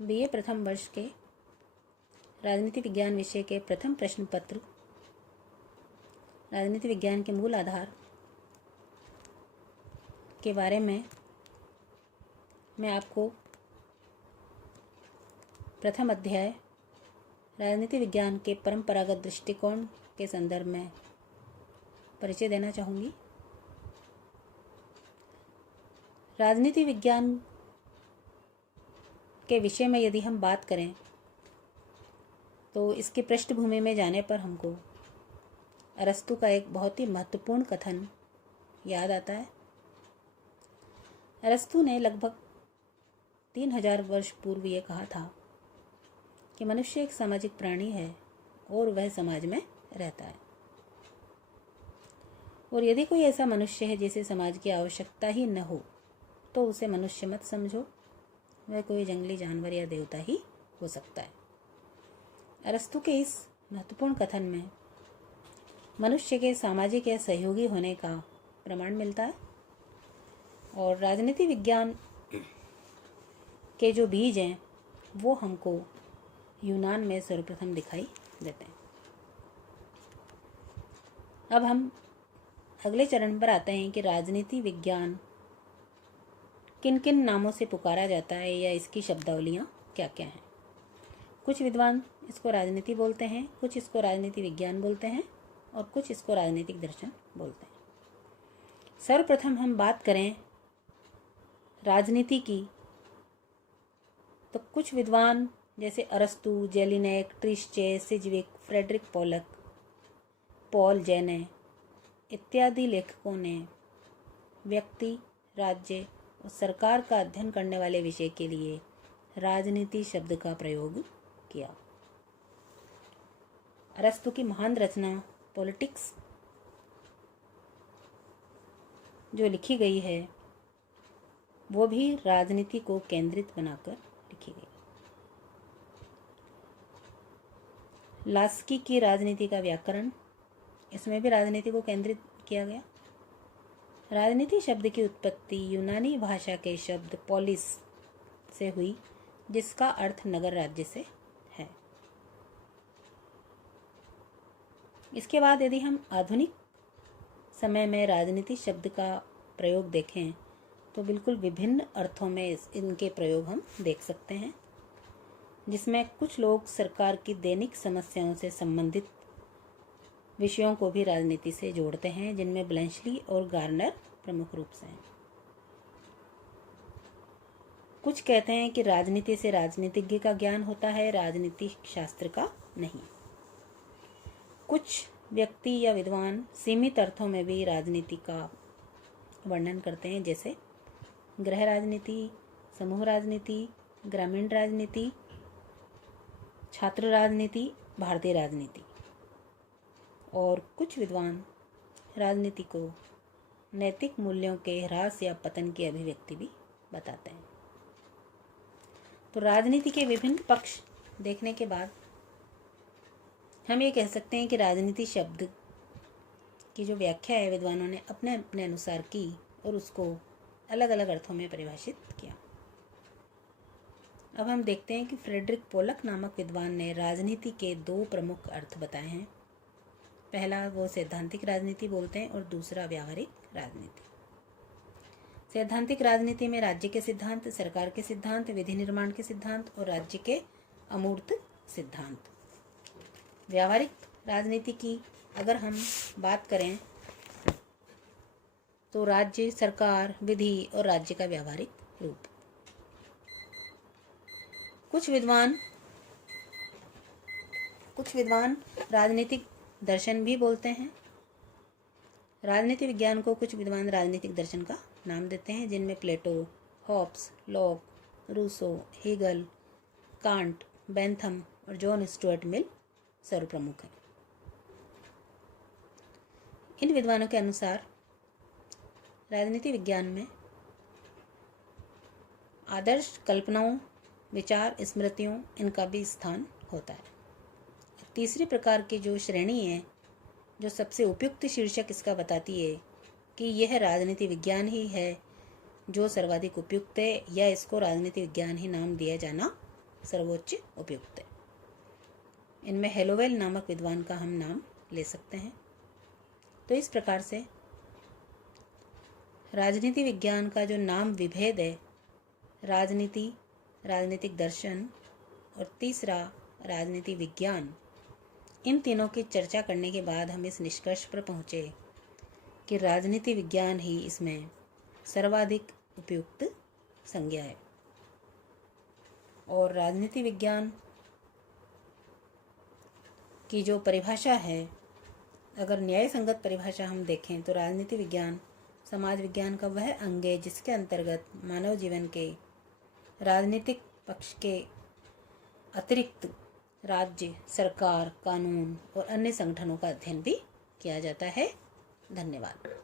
BA प्रथम वर्ष के राजनीति विज्ञान विषय के प्रथम प्रश्न पत्र राजनीति विज्ञान के मूल आधार के बारे में मैं आपको प्रथम अध्याय राजनीति विज्ञान के परंपरागत दृष्टिकोण के संदर्भ में परिचय देना चाहूँगी। राजनीति विज्ञान के विषय में यदि हम बात करें तो इसकी पृष्ठभूमि में जाने पर हमको अरस्तु का एक बहुत ही महत्वपूर्ण कथन याद आता है। अरस्तु ने लगभग 3000 वर्ष पूर्व ये कहा था कि मनुष्य एक सामाजिक प्राणी है और वह समाज में रहता है, और यदि कोई ऐसा मनुष्य है जिसे समाज की आवश्यकता ही न हो तो उसे मनुष्य मत समझो, वह कोई जंगली जानवर या देवता ही हो सकता है। अरस्तु के इस महत्वपूर्ण कथन में मनुष्य के सामाजिक या सहयोगी होने का प्रमाण मिलता है, और राजनीति विज्ञान के जो बीज हैं वो हमको यूनान में सर्वप्रथम दिखाई देते हैं। अब हम अगले चरण पर आते हैं कि राजनीति विज्ञान किन किन नामों से पुकारा जाता है या इसकी शब्दावलियाँ क्या क्या हैं। कुछ विद्वान इसको राजनीति बोलते हैं, कुछ इसको राजनीति विज्ञान बोलते हैं और कुछ इसको राजनीतिक दर्शन बोलते हैं। सर्वप्रथम हम बात करें राजनीति की तो कुछ विद्वान जैसे अरस्तु, जेलिनेक, ट्रिश्चे, सिजविक, फ्रेडरिक पोलक, पॉल जेने इत्यादि लेखकों ने व्यक्ति, राज्य और सरकार का अध्ययन करने वाले विषय के लिए राजनीति शब्द का प्रयोग किया। अरस्तु की महान रचना पॉलिटिक्स जो लिखी गई है वो भी राजनीति को केंद्रित बनाकर लिखी गई। लास्की की राजनीति का व्याकरण, इसमें भी राजनीति को केंद्रित किया गया। राजनीति शब्द की उत्पत्ति यूनानी भाषा के शब्द पोलिस से हुई, जिसका अर्थ नगर राज्य से है। इसके बाद यदि हम आधुनिक समय में राजनीति शब्द का प्रयोग देखें तो बिल्कुल विभिन्न अर्थों में इनके प्रयोग हम देख सकते हैं, जिसमें कुछ लोग सरकार की दैनिक समस्याओं से संबंधित विषयों को भी राजनीति से जोड़ते हैं, जिनमें ब्लेंशली और गार्नर प्रमुख रूप से हैं। कुछ कहते हैं कि राजनीति से राजनीतिज्ञ का ज्ञान होता है, राजनीतिक शास्त्र का नहीं। कुछ व्यक्ति या विद्वान सीमित अर्थों में भी राजनीति का वर्णन करते हैं, जैसे गृह राजनीति, समूह राजनीति, ग्रामीण राजनीति, छात्र राजनीति, भारतीय राजनीति। और कुछ विद्वान राजनीति को नैतिक मूल्यों के ह्रास या पतन की अभिव्यक्ति भी बताते हैं। तो राजनीति के विभिन्न पक्ष देखने के बाद हम ये कह सकते हैं कि राजनीति शब्द की जो व्याख्या है विद्वानों ने अपने अपने अनुसार की और उसको अलग अलग अर्थों में परिभाषित किया। अब हम देखते हैं कि फ्रेडरिक पोलक नामक विद्वान ने राजनीति के दो प्रमुख अर्थ बताए हैं। पहला वो सैद्धांतिक राजनीति बोलते हैं और दूसरा व्यावहारिक राजनीति। सैद्धांतिक राजनीति में राज्य के सिद्धांत, सरकार के सिद्धांत, विधि निर्माण के सिद्धांत और राज्य के अमूर्त सिद्धांत। व्यावहारिक राजनीति की अगर हम बात करें तो राज्य, सरकार, विधि और राज्य का व्यावहारिक रूप। कुछ विद्वान राजनीतिक दर्शन भी बोलते हैं। राजनीति विज्ञान को कुछ विद्वान राजनीतिक दर्शन का नाम देते हैं, जिनमें Plato, Hobbes, Locke, Rousseau, Hegel, Kant, Bentham और जॉन स्टुअर्ट मिल सर्वप्रमुख हैं। इन विद्वानों के अनुसार राजनीति विज्ञान में आदर्श कल्पनाओं, विचार, स्मृतियों इनका भी स्थान होता है। तीसरी प्रकार की जो श्रेणी है, जो सबसे उपयुक्त शीर्षक इसका बताती है कि यह राजनीति विज्ञान ही है जो सर्वाधिक उपयुक्त है, या इसको राजनीति विज्ञान ही नाम दिया जाना सर्वोच्च उपयुक्त है। इनमें हेलोवेल नामक विद्वान का हम नाम ले सकते हैं। तो इस प्रकार से राजनीति विज्ञान का जो नाम विभेद है, राजनीति, राजनीतिक दर्शन और तीसरा राजनीति विज्ञान, इन तीनों की चर्चा करने के बाद हम इस निष्कर्ष पर पहुँचे कि राजनीति विज्ञान ही इसमें सर्वाधिक उपयुक्त संज्ञा है। और राजनीति विज्ञान की जो परिभाषा है, अगर न्याय संगत परिभाषा हम देखें तो राजनीति विज्ञान समाज विज्ञान का वह अंग है जिसके अंतर्गत मानव जीवन के राजनीतिक पक्ष के अतिरिक्त राज्य, सरकार, कानून और अन्य संगठनों का अध्ययन भी किया जाता है। धन्यवाद।